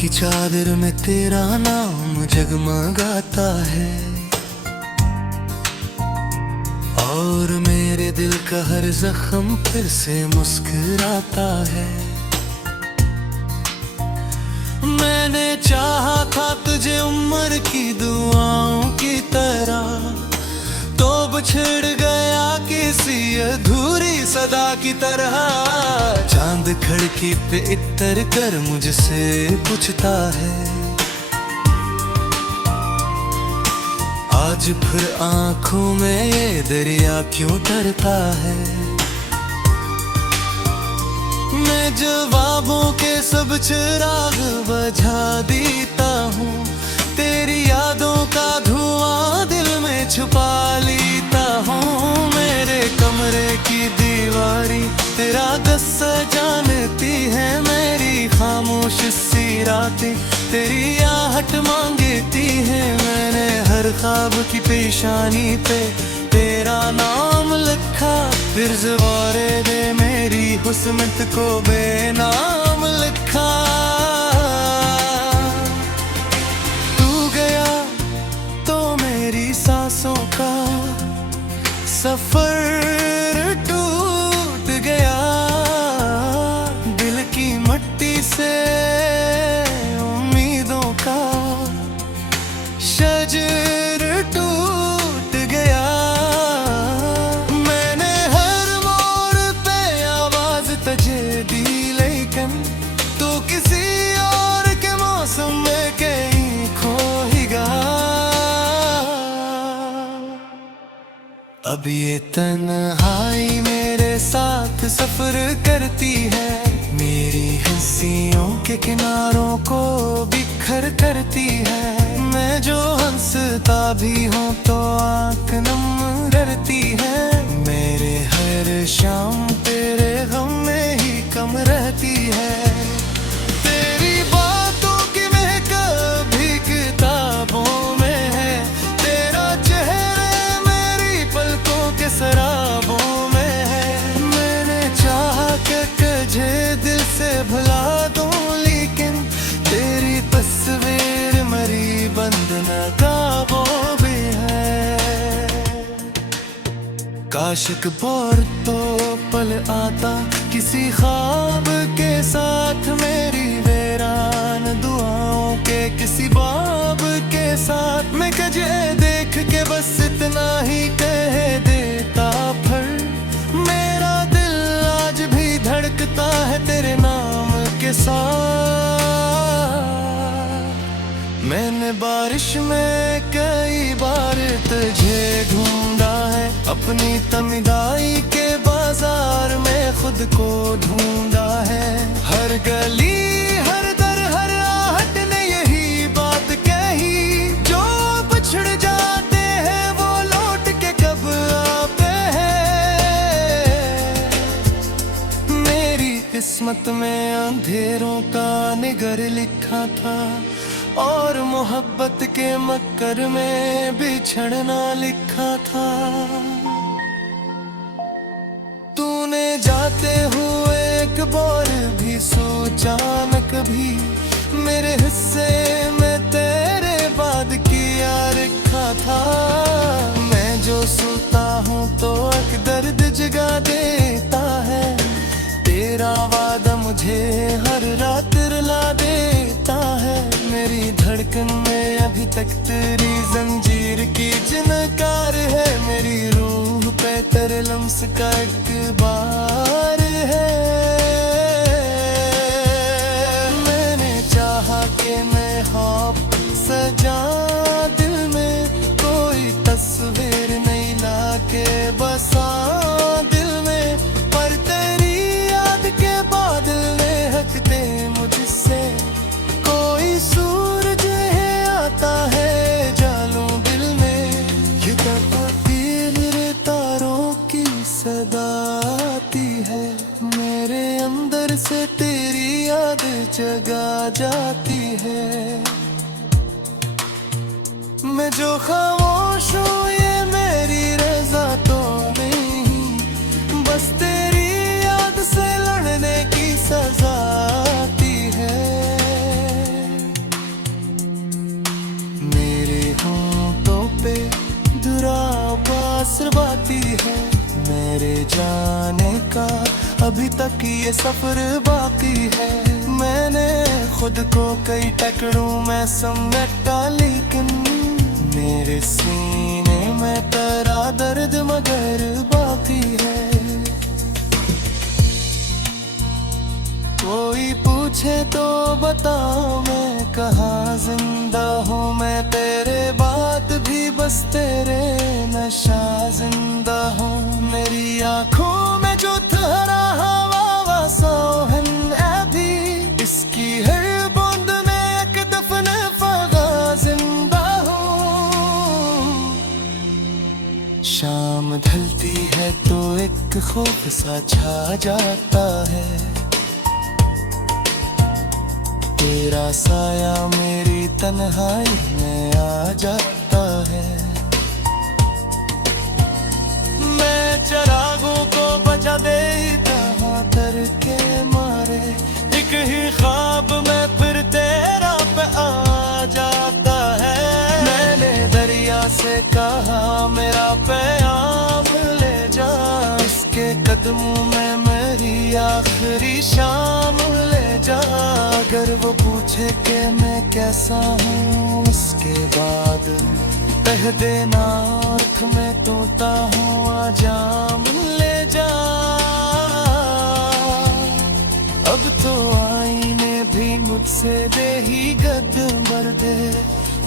की चादर में तेरा नाम जगमगाता है और मेरे दिल का हर जख्म फिर से मुस्कुराता है। मैंने चाहा था तुझे उम्र की दुआओं की तरह, तो बिछड़ गया किसी अधूरी सदा की तरह। चांद खिड़की पे इतर कर मुझसे पूछता है, आज फिर आंखों में ये दरिया क्यों तरता है। मैं जवाबों के सब चिराग बुझा देता हूँ, तेरी यादों का धुआं दिल में छुपा लेता हूँ। मेरे कमरे की दीवारी तेरा गस्सा जानती है, मेरी खामोश सी रातें तेरी आहट मांगती है। मैंने हर ख्वाब की पेशानी पे तेरा नाम लिखा, फिर ज़वारे दे मेरी हुस्मत को बेनाम लिखा। तू गया तो मेरी सांसों का सफर टूट गया, दिल की मट्टी से उम्मीदों का शजर टूट गया। मैंने हर मोड़ पे आवाज तुझे दी, लेकिन तू किसी और के मौसम में कहीं खो ही गया। अब ये तन्हाई मेरे साथ सफर करती है, मेरी हंसियों के किनारों को बिखर करती है। मैं जो हंसता भी हूँ तो आँख नम करती है, मेरे हर शाम तेरे गम में ही कम रहती है। तेरी बातों की महक भी किताबों में है, तेरा चेहरे मेरी पलकों के शराबों में है। मैंने चाहा कि तुझे दिल से भुला दूं, लेकिन तेरी तस्वीर मरी बंद नकाबों में है। काश एक बार तो पल आता किसी ख्वाब के साथ, मेरी वीरान दुआओं के किसी बाब के साथ। मैं तुझे देख के बस इतना ही कह देता, फिर मेरा दिल आज भी धड़कता है तेरे नाम के साथ। मैंने बारिश में कई बार तुझे ढूंढा है, अपनी तन्हाई के बाजार में खुद को ढूंढा है। हर गली हर दर हर आहट ने यही बात कही, जो बिछड़ जाते हैं वो लौट के कब आते हैं। मेरी किस्मत में अंधेरों का निगर लिखा था, और मोहब्बत के मक्कर में बिछड़ना लिखा था। तूने जाते हुए एक बार भी सोचा न कभी, मेरे हिस्से में तेरे बाद किया रखा था। मैं जो सोता हूँ तो एक दर्द जगा देता है, तेरा वादा मुझे हर रात रुला देता है। मेरी धड़कन में अभी तक तेरी जंजीर की झनकार है, मेरी रूह पे तेरे लम्स का एक बार है। मैंने चाहा कि मैं ख्वाब सजा दिल में, कोई तस्वीर नहीं लाके बसा दिल में, पर तेरी याद के बादल ने हकते मुझसे। कोई सूरज है आता है जालूं दिल में, ये तकदीर तारों की सदा आती है, मेरे अंदर से तेरी याद जगा जाती है। मैं जो खामोश हूँ ये मेरी रजा तो नहीं, बस तेरी याद से लड़ने की सजा आती है। तक ये सफर बाकी है। मैंने खुद को कई टकरों में समेटा, लेकिन मेरे सीने में तेरा दर्द मगर बाकी है। कोई पूछे तो बताऊं मैं कहाँ जिंदा हूँ मैं, तेरे बाद भी बस तेरे नशा जिंदा हूँ। मेरी आँखों में जो ठहरा हवा सोहन अभी, इसकी हर बूंद में एक दफन फगा जिंदा हूँ। शाम ढलती है तो एक खौफ सा छा जाता है, तेरा साया मेरी तन्हाई में आ जाता है। मैं चिरागों को बचा देता हूँ डर के मारे, एक ही ख्वाब में फिर तेरा पे आ जाता है। मैंने दरिया से कहा मेरा पैगाम ले जा, इसके कदमों में मेरी आखिरी शाम ले जा। अगर वो पूछे कि मैं कैसा हूँ, उसके बाद कह देना आँख में तोता हूँ, आजाम ले जा। अब तो आईने भी मुझसे दे ही गद भर दे,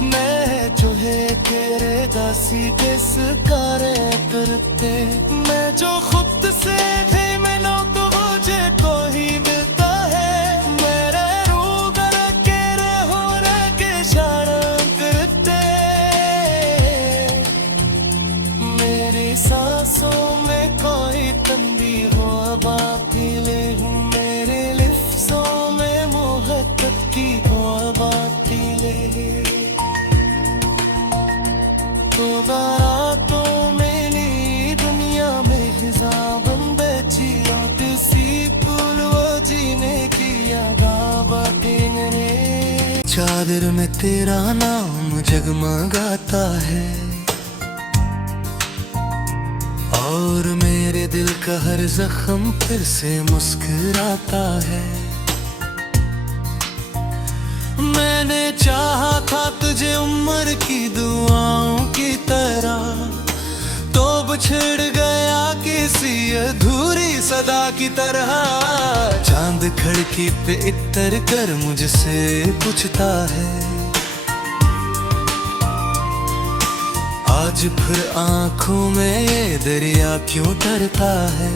मैं चूहे तेरे दासी किस कारे करते। मैं जो खुद से भी मिलो तो मुझे को ही मिलता है, मेरे रूगर के होने के इशारा करते। मेरी सांसों में कोई तंदी हो बाकी ले हूँ, मेरे लिफ्ज़ों में मोहब्बत की हो बाकी ले। तो बारातों में नी दुनिया में हिसाबन बेची, किसी पुल वो जीने की आगा बाटेंगे। चादर में तेरा नाम जगमगाता है, और मेरे दिल का हर जख्म फिर से मुस्कुराता है। मैंने चाहा था तुझे उम्र की दुआओं की तरह, तो बिछड़ गया किसी अधूरी सदा की तरह। चांद खिड़की पे इतर कर मुझसे पूछता है, आज फिर आंखों में ये दरिया क्यों तरता है।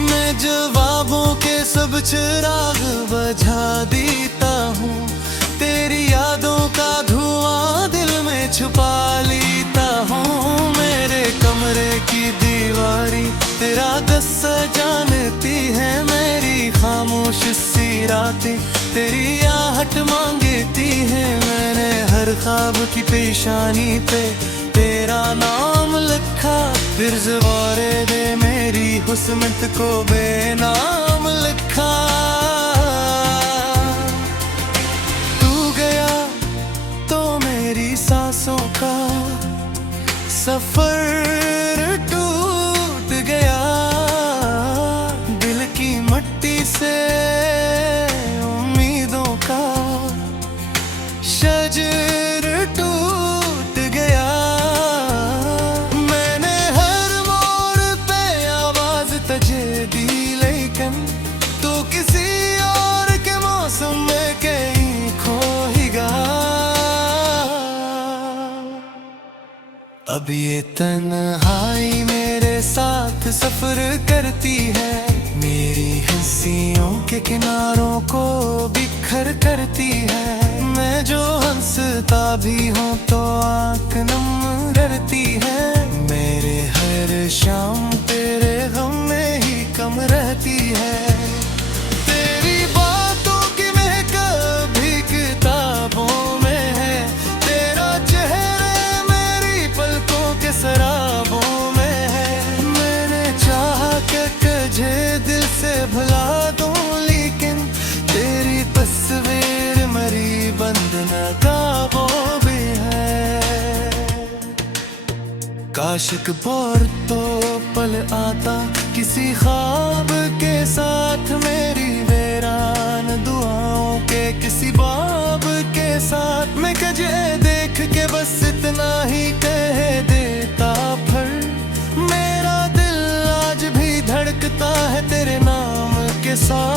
मैं जवाबों के सब चिराग बुझा देता हूँ, तेरी यादों का धुआं दिल में छुपा लेता हूँ। मेरे कमरे की दीवारी तेरा गुस्सा जानती है, मेरी खामोश सी रातें तेरी आहट मांगती है। मैंने हर ख्वाब की पेशानी पे तेरा नाम लिखा, फिर ज़वारे दे मेरी हुस्मत को बेनाम लिखा। तू गया तो मेरी सांसों का सफर टूट गया, दिल की मट्टी से उम्मीदों का शजर टूट गया। मैंने हर मोड़ पे आवाज तुझे दी, लेकिन तू किसी और के मौसम में कहीं खो ही गया। अब ये तन्हाई मेरे साथ सफर करती है, मेरी हंसियों के किनारों को बिखर करती है। मैं जो हंसता भी हूँ तो आँख नम करती है, मेरे हर शाम तेरे गम में ही कम रहती है। तेरी बातों की महक भी किताबों में है, तेरा चेहरा मेरी पलकों के शराबों में है। मैंने चाहा कि तुझे दिल से भुला दूं, लेकिन तेरी तस्वीर मरी बंद नकाबों भी है। काश एक बार तो पल आता किसी ख्वाब के साथ, मेरी वीरान दुआओं के किसी बाब के साथ। मैं कजे देख के बस इतना ही कह देता फिर, मेरा दिल आज भी धड़कता है तेरे नाम के साथ।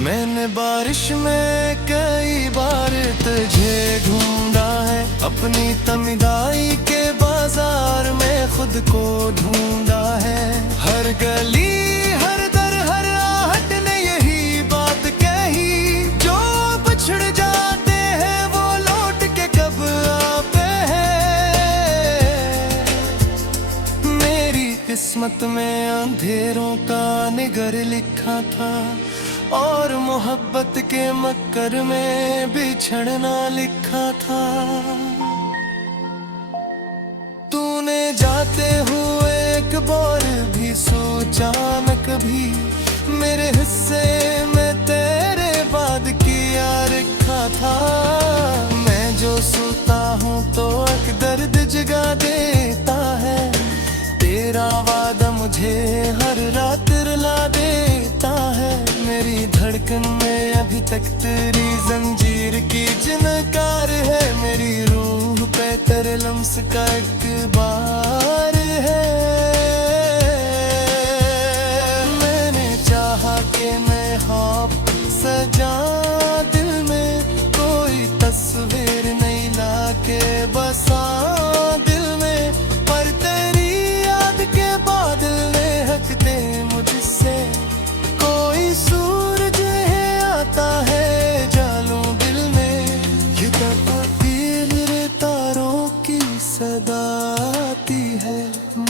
मैंने बारिश में कई बार तुझे ढूंढा है, अपनी तन्हाई के बाजार में खुद को ढूंढा है। हर गली हर दर हर आहट ने यही बात कही, जो बिछड़ जाते हैं वो लौट के कब आते हैं। मेरी किस्मत में अंधेरों का निगर लिखा था, और मोहब्बत के मक्कर में बिछड़ना लिखा था। तूने जाते हुए एक बार भी सोचा न कभी, मेरे हिस्से में तेरे बाद किया रखा था। मैं जो सोता हूँ तो एक दर्द जगा देता है, तेरा वादा मुझे हर रात रुला देता है। मेरी धड़कन में अभी तक तेरी जंजीर की झनकार है, मेरी रूह पे तेरे लम्स का एक बार है। मैंने चाहा कि मैं ख्वाब सजा दिल में, कोई तस्वीर नहीं लाके बसा दिल में, पर तेरी याद के बादल ने हकते मुझसे। कोई सूरज है आता है जालूं दिल में, ये तफसील रे तारों की सदा आती है,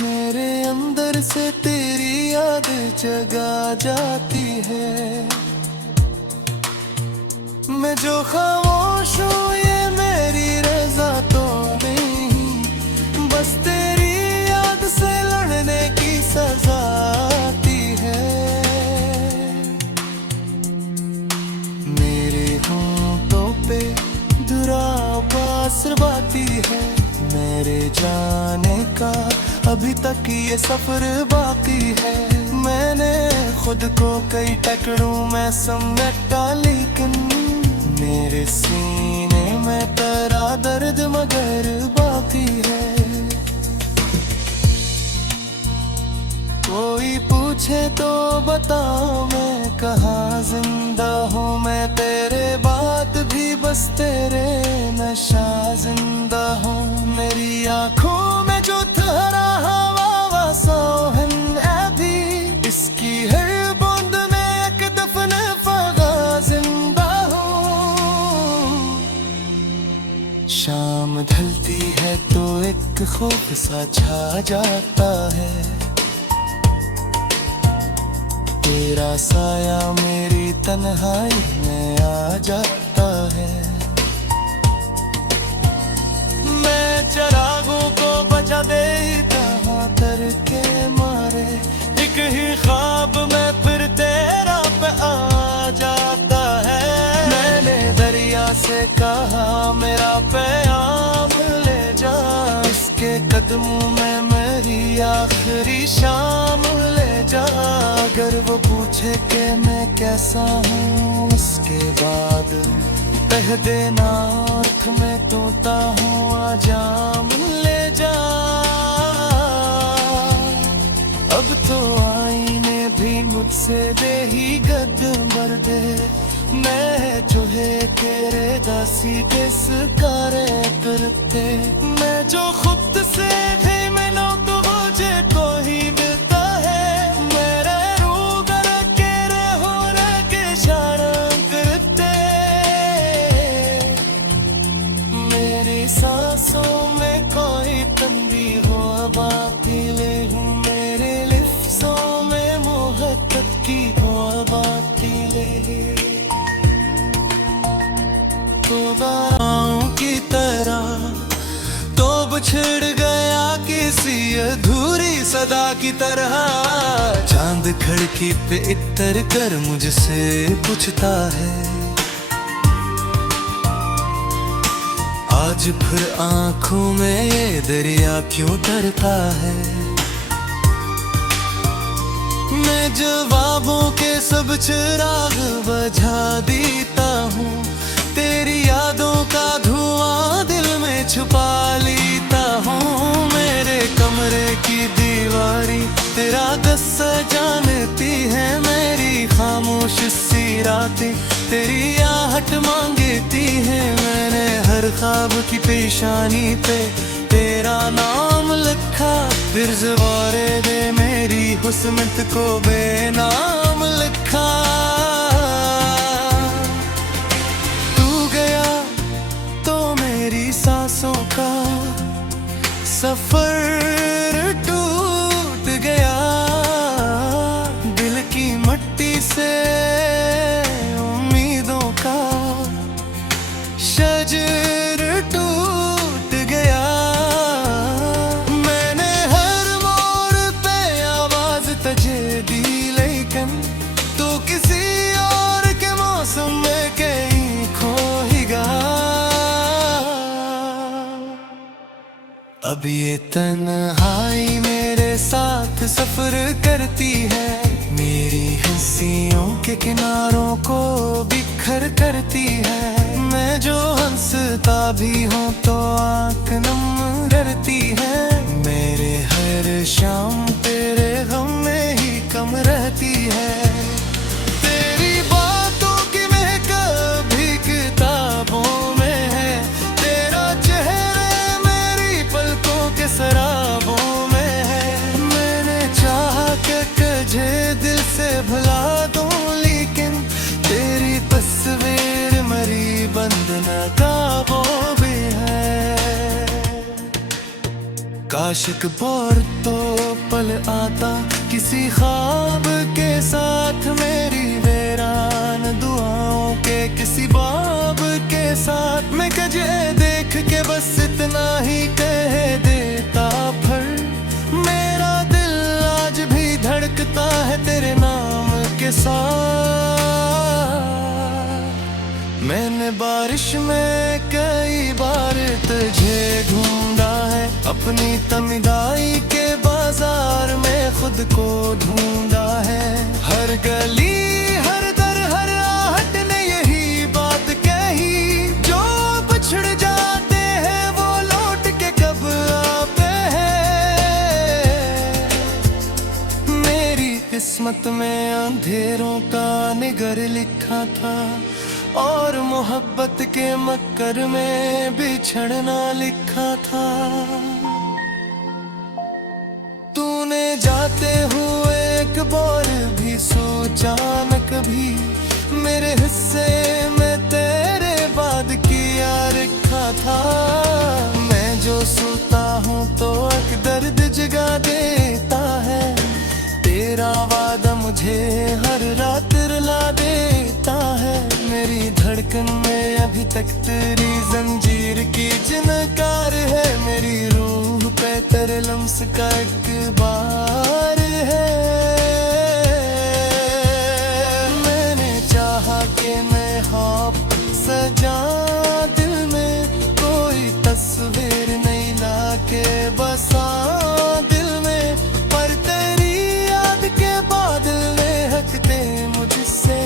मेरे अंदर से तेरी याद जगा जाती है। मैं जो खामोश हूँ ये मेरी रजा तो नहीं, बस तेरी याद से लड़ने की सजा आती है। मेरे होंठों पे दुराबास बाती है, मेरे जाने का अभी तक ये सफर बाकी है। मैंने खुद को कई टकरों में समेटा, लेकिन मेरे सीने में तेरा दर्द मगर बाकी है। कोई पूछे तो बताओ मैं कहाँ जिंदा हूँ, मैं तेरे बात भी बस तेरे नशा जिंदा हूँ। मेरी आँखों में जो ठहरा हवा सोहन अभी, इसकी हर बूंद में एक दफन फगा जिंदा हूँ। शाम ढलती है तो एक खौफ सा छा जाता है, तेरा साया मेरी तन्हाई में आ जाता है। मैं चरागों को बचा देता हूँ डर के मारे, एक ही ख्वाब में फिर तेरा पे आ जाता है। मैंने दरिया से कहा मेरा पैगाम ले जा, इसके कदमों में मेरी आखिरी शाम ले जा। अगर वो पूछे कि मैं कैसा हूँ उसके बाद कह देना, आँख में तोता हूँ आजाम ले जा। अब तो आईने भी मुझसे दे ही गद मर्दे, मैं चूहे तेरे दासी किसकारे करते। मैं जो खुद से भी मिलो तो मुझे को ही देता है, मेरे रूगर के रहो के शाना करते। मेरी सांसों में कोई तंदी हो बाती ले हूँ, मेरे लिफ्सों में मोहब्बत की हो बाती ले। की तरह तो बिछड़ गया किसी अधूरी सदा की तरह। चांद खिड़की पे इतर कर मुझसे पूछता है, आज फिर आंखों में ये दरिया क्यों तरता है। जवाबों के सब चिराग बुझा देता हूँ, तेरी यादों का धुआं दिल में छुपा लेता हूँ। मेरे कमरे की दीवारी तेरा किस्सा जानती है, मेरी खामोश सी रातें तेरी आहट मांगती है। मैंने हर ख्वाब की पेशानी पे तेरा नाम लिखा, फिर ज़वारे दे मेरी हुस्मत को बेनाम लिखा। तू गया तो मेरी सांसों का सफर टूट गया, दिल की मट्टी से उम्मीदों का शजर टूट गया। मैंने हर मोड़ पे आवाज तुझे दी, लेकिन तू किसी और के मौसम में कहीं खो ही गया। अब ये तन्हाई मेरे साथ सफर करती है, मेरी हंसियों के किनारों को बिखर करती है। मैं जो हंसता भी हूँ तो आँख नम रहती है, मेरे हर शाम तेरे गम में ही कम रहती है। तेरी बातों की महक भी किताबों में है, तेरा चेहरा मेरी पलकों के शराबों में है। मैंने चाहा कि तुझे दिल से भुला दूं, लेकिन तेरी तस्वीर मरी बंद नकाबों में है। काश एक बार तो पल आता किसी ख्वाब के साथ, मेरी वीरान दुआओं के किसी बाब के साथ। मैं तुझे देख के बस इतना ही कह देता, फिर मेरा दिल आज भी धड़कता है तेरे नाम के साथ। मैंने बारिश में कई बार तुझे ढूंढा है, अपनी तन्हाई के बाजार में खुद को ढूंढा है। हर गली हर दर हर आहट ने यही बात कही, जो बिछड़ जाते हैं वो लौट के कब आते हैं। मेरी किस्मत में अंधेरों का निगर लिखा था, और मोहब्बत के मक्कर में बिछड़ना लिखा था। तूने जाते हुए एक बार भी सोचा न कभी, मेरे हिस्से में तेरे बाद किया रखा था। मैं जो सोता हूँ तो एक दर्द जगा देता है, तेरा वादा मुझे हर रात रुला देता है। मेरी धड़कन में अभी तक तेरी जंजीर की झनकार है, मेरी रूह पे तेरे लम्स का एक बार है। मैंने चाहा कि मैं ख्वाब सजा दिल में, कोई तस्वीर नहीं लाके बसा दिल में, पर तेरी याद के बादल ने हकते मुझसे।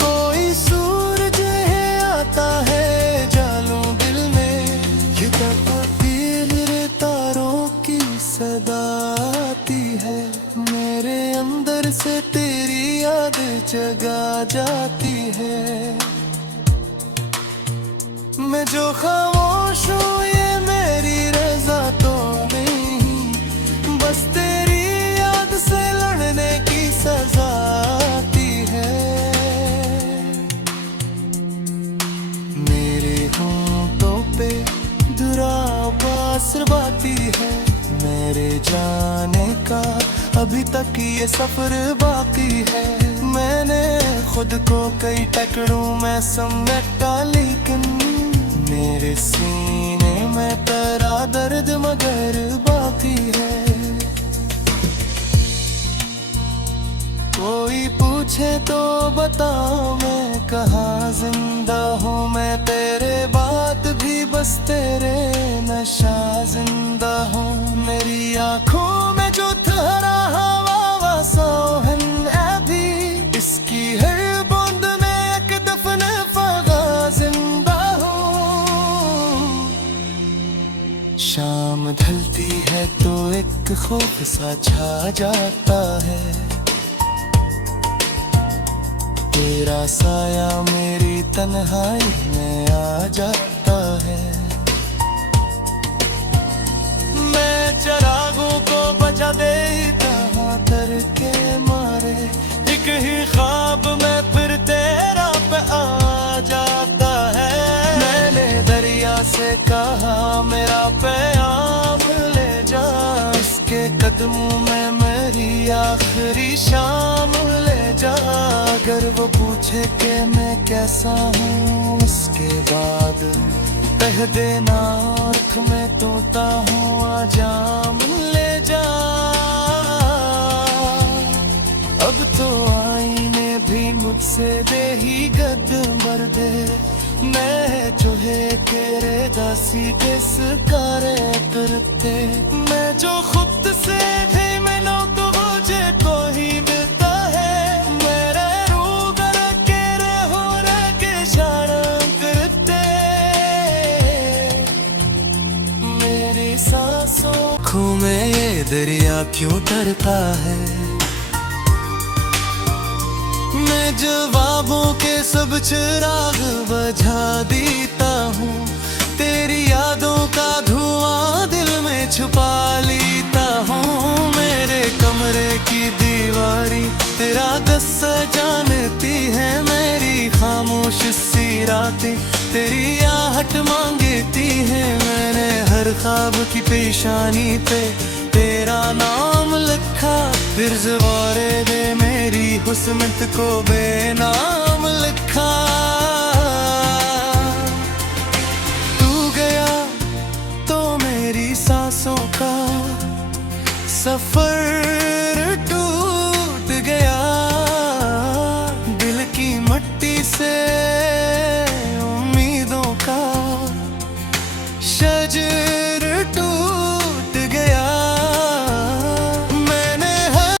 कोई सूरज है आता है जालूं दिल में, ये तकदीर रे तारों की सदा आती है, मेरे अंदर से तेरी याद जगा जाती है। मैं जो खामोश हूँ ये मेरी रजा तो नहीं, बस तेरी याद से लड़ने की सजा आती है। मेरे होंठों पे दुराबास बाती है, मेरे जाने का अभी तक ये सफर बाकी है। मैंने खुद को कई टकरों में समेटा, लेकिन मेरे सीने में तेरा दर्द मगर बाकी है। कोई पूछे तो बताओ मैं कहाँ जिंदा हूँ, मैं तेरे बाद भी बस तेरे नशा जिंदा हूँ। मेरी आँखों में जो ठहरा हवा वा सोहन खौफ सा छा जाता है। तेरा साया मेरी तन्हाई में आ जाता है। मैं चरागों को बचा देता हाँ करके मारे, एक ही ख्वाब में फिर तेरा पे आ जाता है। मैंने दरिया से कहा मेरा प्याम ले जा, इसके कदमों में मेरी आखिरी शाम ले जा। अगर वो पूछे कि मैं कैसा हूँ उसके बाद कह देना आँख में तोता हूँ आजाम ले जा। अब तो आईने भी मुझसे दे ही गद भर दे, मैं चूहे केरे दासी किस कारे करते। मैं जो खुद से भी मैंने तो मुझे को ही देता है। मेरे रूगर केरे हो रहे के शाना करते, मेरी सांसों खू में ये दरिया क्यों तरता है। मैं जवाबों के सब चिराग बुझा देता हूँ, तेरी यादों का धुआं दिल में छुपा लेता हूँ। मेरे कमरे की दीवारी तेरा गुस्सा जानती है, मेरी खामोश सी रातें तेरी आहट मांगती है। मैंने हर ख्वाब की पेशानी पे तेरा नाम लिखा, फिर ज़वारे दे मेरी हुस्मत को बेनाम लिखा। तू गया तो मेरी सांसों का सफर